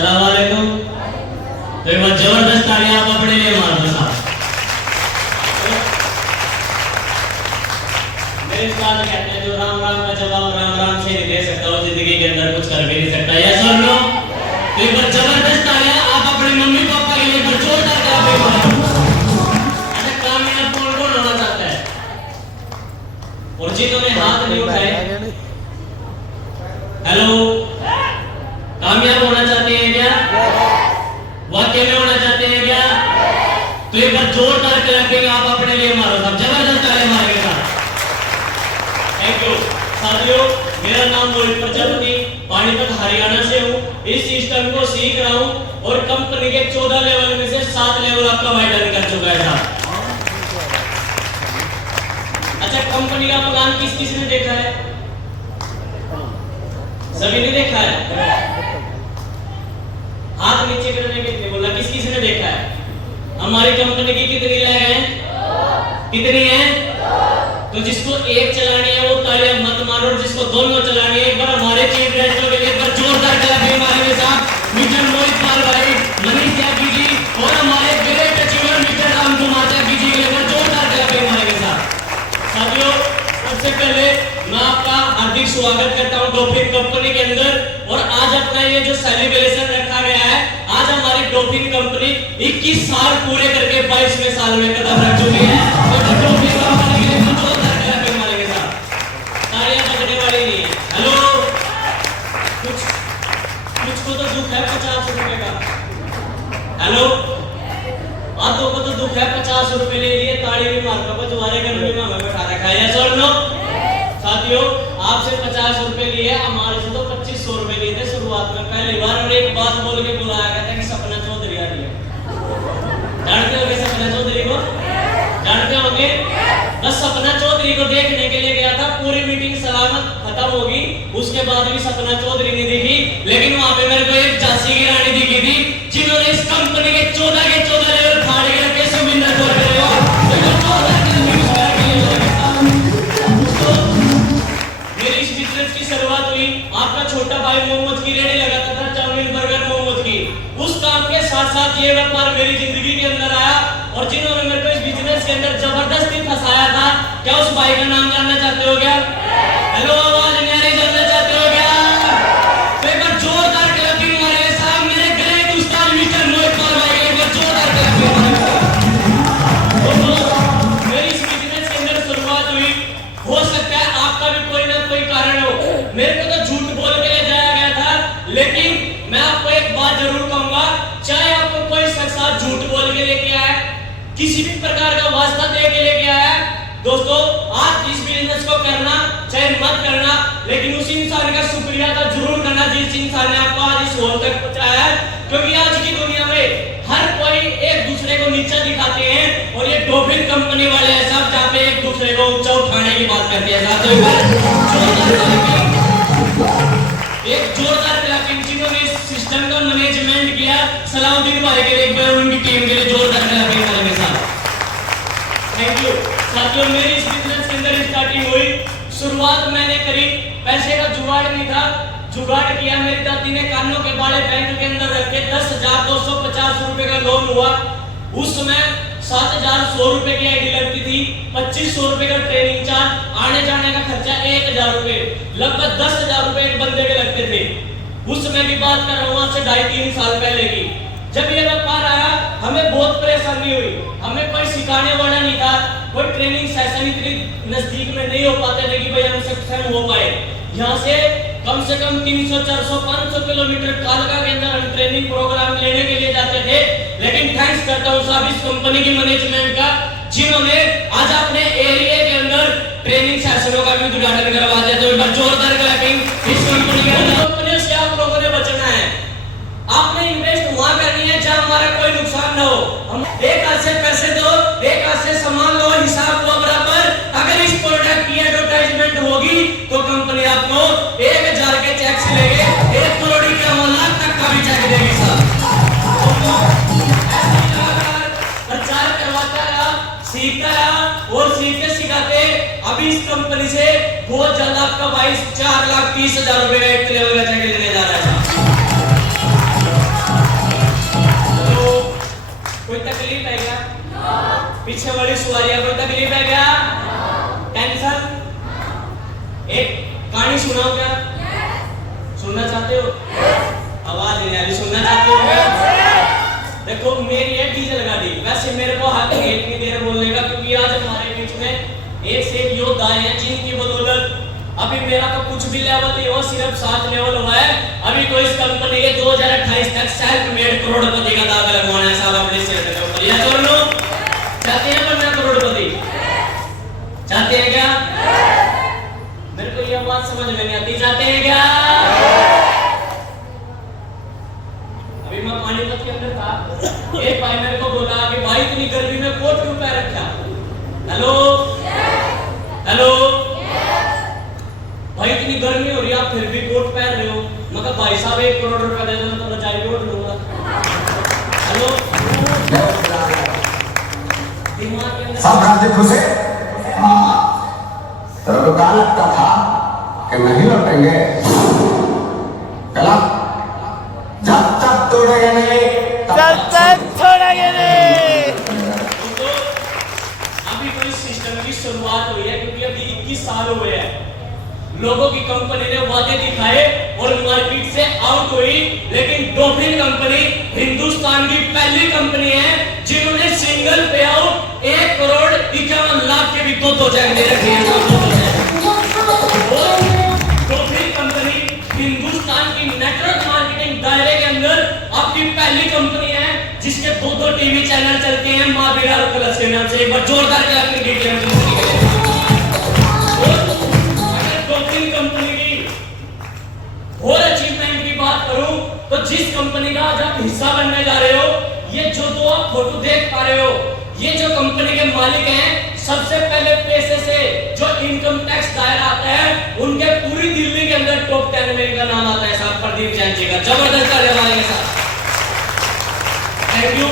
अस्सलाम वालेकुम। तो एक बार जबरदस्त तालियां आप अपने लिए मार दो साहब। मेरे साथ कहते हैं जो राम राम का जवाब राम राम से नहीं दे सकता वो जिंदगी के अंदर कुछ कर भी नहीं सकता। यस और नो? तो एक बार जबरदस्त तालियां आप अपने मम्मी पापा के लिए जोरदार तालियां मारो। अच्छा, कामयाब कौन कौन होना चाहता है? और जिन्होंने हाथ नहीं उठाए, हेलो, कामयाब होना चाहते हैं क्या? वाकई में होना चाहते हैं क्या? तो एक बार जोरदार क्लैपिंग आप अपने लिए मारो साहब, जबरदस्त ताली मारेंगे साहब। थैंक यू साथियों, मेरा नाम मोहित प्रजापति, पानीपत हरियाणा से हूँ। इस सिस्टम को सीख रहा हूँ और कंपनी के 14 लेवल में से 7 लेवल आपका वाइडन कर चुका है साहब। अच्छा, कंपनी का प्लान किस किस ने देखा है? सभी ने देखा है? हाथ नीचे करने के लिए बोला, किस किस ने देखा है? हमारी कंपनी की कितनी लैब है? कितनी है? तो जिसको एक चलानी है वो तालियां मत मारो, और जिसको दोनों चलानी है एक बार हमारे चीफ गेस्ट के लिए एक बार जोरदार तालियां मारेंगे साहब। मिस्टर मोहित पाल भाई, मनीष त्यागी जी और हमारे great achiever mister Ram Kumar Tyagi ji के लिए एक बार जोरदार तालियां मारेंगे साहब। साथियों, सबसे पहले मैं आपका हार्दिक स्वागत करता हूं डॉल्फिन कंपनी के अंदर। और आज अपना ये जो सेलिब्रेशन रखा गया है, आज हमारी डॉल्फिन कंपनी 21 साल पूरे करके 22वें साल में कदम रख चुकी है। तो डॉल्फिन कंपनी के लिए जोरदार तालियां मारेंगे साहब, तालियां बजने वाली नहीं। हेलो, कुछ को तो दुख है 50 रुपए का। हेलो, आप लोगों को तो दुख है 50 रुपए ले लिए, ताली भी मार पापा तुम्हारे घर में हमें बैठा रखा है। यस और नो? साथियों, आपसे 50 रुपए लिए, हमारे से तो 2500 रुपए लिए थे शुरुआत में पहली बार। और एक बात बोल के बुलाया गया था कि सपना चौधरी आ रही है। जानते होंगे सपना चौधरी को? जानते होंगे? बस सपना चौधरी को देखने के लिए गया था, पूरी मीटिंग सलामत खत्म होगी, उसके बाद भी सपना चौधरी नहीं दिखी। लेकिन वहां पे मेरे को एक झांसी की रानी दिखी थी, जिन्होंने इस कंपनी के 14 लेवल फाड़ के रखे। सुमिंदर बोल रहे हो, मेरी इस बिजनेस की शुरुआत हुई, आपका छोटा भाई मोहम्मद की रेडी लगाता था, चाउमीन बर्गर मोहम्मद की। उस काम के साथ साथ ये व्यापार मेरी जिंदगी के अंदर आया, और जिन्होंने मेरे को इस बिजनेस के अंदर जबरदस्ती फंसाया था, क्या उस भाई का नाम जानना चाहते हो क्या? हेलो, आवाज नहीं आ रही, जानना चाहते हो क्या? तो एक बार जोरदार क्लैपिंग मारेंगे साहब मेरे ग्रेट उस्ताद मिस्टर मोहित पाल भाई के लिए, जोरदार क्लैपिंग मारेंगे। मेरी इस बिजनेस के अंदर शुरुआत हुई, हो सकता है आपका भी कोई ना कोई कारण हो। मेरे को तो झूठ बोल के ले जाया गया था, लेकिन मैं आपको एक बात जरूर कहूंगा, चाहे आपको कोई शख्स झूठ बोल के लेके आए, किसी भी प्रकार का वास्ता दे के लेके आया, दोस्तों आज इस बिजनेस को करना चाहे मत करना, लेकिन उस इंसान का शुक्रिया तो जरूर करना जिस इंसान ने आपको आज इस होल तक पहुंचाया है। क्योंकि आज की दुनिया में हर कोई एक दूसरे को नीचा दिखाते हैं, और ये डॉल्फिन कंपनी वाले हैं सब जहाँ पे एक दूसरे को ऊंचा उठाने की बात करते हैं। एक जोरदार क्लैपिंग जिन्होंने इस सिस्टम का मैनेजमेंट किया, सलाउद्दीन भाई के लिए एक बार उनकी टीम के लिए जोरदार क्लैपिंग करेंगे साहब। थैंक यू साथियों, मेरी इस बिजनेस के अंदर स्टार्टिंग हुई, शुरुआत मैंने करी, पैसे का जुगाड़ नहीं था, जुगाड़ किया। मेरी दादी ने कानों के बाले बैंक के अंदर रखे, 10,250 रुपए का लोन हुआ। उस समय 7,100 रुपए की आईडी लगती थी, 2,500 रुपए का ट्रेनिंग चार्ज, आने जाने का खर्चा 1,000 रुपए, लगभग 10,000 रुपए एक बंदे के लगते थे। उस समय की बात कर रहा हूँ, आज से 2.5-3 साल पहले की। जब ये व्यापार आया, हमें बहुत परेशानी हुई, हमें कोई सिखाने वाला नहीं था, कोई ट्रेनिंग सेशन इतनी नजदीक में नहीं हो पाते थे कि भाई हम सक्षम हो पाए। यहाँ से कम 300, 400, 500 किलोमीटर कालका के अंदर हम ट्रेनिंग प्रोग्राम लेने के लिए जाते थे। लेकिन थैंक्स करता हूँ साहब इस कंपनी की मैनेजमेंट का, जिन्होंने आज अपने एरिया के अंदर ट्रेनिंग सेशनों का भी उद्घाटन करवा दिया। तो एक बार जोरदार क्लैपिंग इस कंपनी के अंदर। कंपनी से आप लोगों ने बचना है, आपने इन्वेस्ट वहां करनी है जहां हमारा कोई नुकसान ना हो। हम एक हाथ से पैसे दो, एक हाथ से सामान लो, हिसाब हुआ बराबर। अगर इस प्रोडक्ट की एडवर्टाइजमेंट होगी तो कंपनी आपको 1,000 के चेक से लेके 1 करोड़ के अमानत तक का भी चेक देगी साहब। प्रचार करवाता है, सीखता है, और सीखते सिखाते अभी इस कंपनी से बहुत ज्यादा आपका 4,30,000 रुपए का एक लेवल का चेक लेने जा रहा है। पीछे वाली सवारियां को तकलीफ है क्या? टेंशन? एक कहानी सुनाओ क्या? सुनना चाहते हो? आवाज नहीं आ रही, सुनना चाहते हो क्या? देखो मेरी है डीजल गाड़ी, वैसे मेरे को हक है इतनी देर बोलने का, क्योंकि आज हमारे बीच में एक से एक योद्धा हैं जिनकी बदौलत अभी मेरा तो कुछ भी लेवल नहीं हुआ, सिर्फ 7 लेवल हुआ है। अभी तो इस कंपनी के 2028 तक सेल्फ मेड करोड़पति का दाग लगवाना है साहब अपने सिर के ऊपर। या तो लो चाहते हैं बनना करोड़पति? चाहते हैं क्या? मेरे को ये बात समझ में नहीं आती, चाहते हैं क्या? अभी मैं पानीपत के अंदर था, एक भाई मेरे को बोला कि भाई इतनी गर्मी में कोट क्यों पहन रखा? हेलो हेलो भाई इतनी गर्मी हो रही है आप फिर भी कोट पहन रहे हो। मैं कहा भाई साहब 1 करोड़ रुपया दे दो तो रजाई ओढ़ लूंगा। हेलो दिमाग के अंदर सब राजी खुश है? तेरे को क्या लगता था कि नहीं लौटेंगे? गलत। जब तक तोड़ेंगे नहीं तब तक छोड़ेंगे नहीं। तो अभी तो इस सिस्टम की शुरुआत हुई है, क्योंकि अभी 21 साल हुए हैं। लोगों की कंपनी ने वादे दिखाए और मार्केट से आउट हुई, लेकिन डॉल्फिन कंपनी हिंदुस्तान की पहली कंपनी है जिन्होंने सिंगल पे आउट 1 करोड़ 51 लाख के भी 2 चेक दे रखे हैं। डॉल्फिन कंपनी हिंदुस्तान की नेटवर्क मार्केटिंग दायरे के अंदर आपकी पहली कंपनी है जिसके 2 टीवी चैनल चलते हैं मां बिलाल प्लस के नाम से। एक बार जोरदार क्लैपिंग कीजिए कंपनी के लिए। और अचीवमेंट की बात करूं तो जिस कंपनी का आज आप हिस्सा बनने जा रहे हो, ये जो 2 आप फोटो देख पा रहे हो, ये जो कंपनी के मालिक हैं, सबसे पहले पैसे से जो इनकम टैक्स दायरा आता है उनके पूरी दिल्ली के अंदर टॉप 10 में इनका नाम आता है साहब प्रदीप जैन जी का। जबरदस्त तालियां हमारे साथ। Thank you.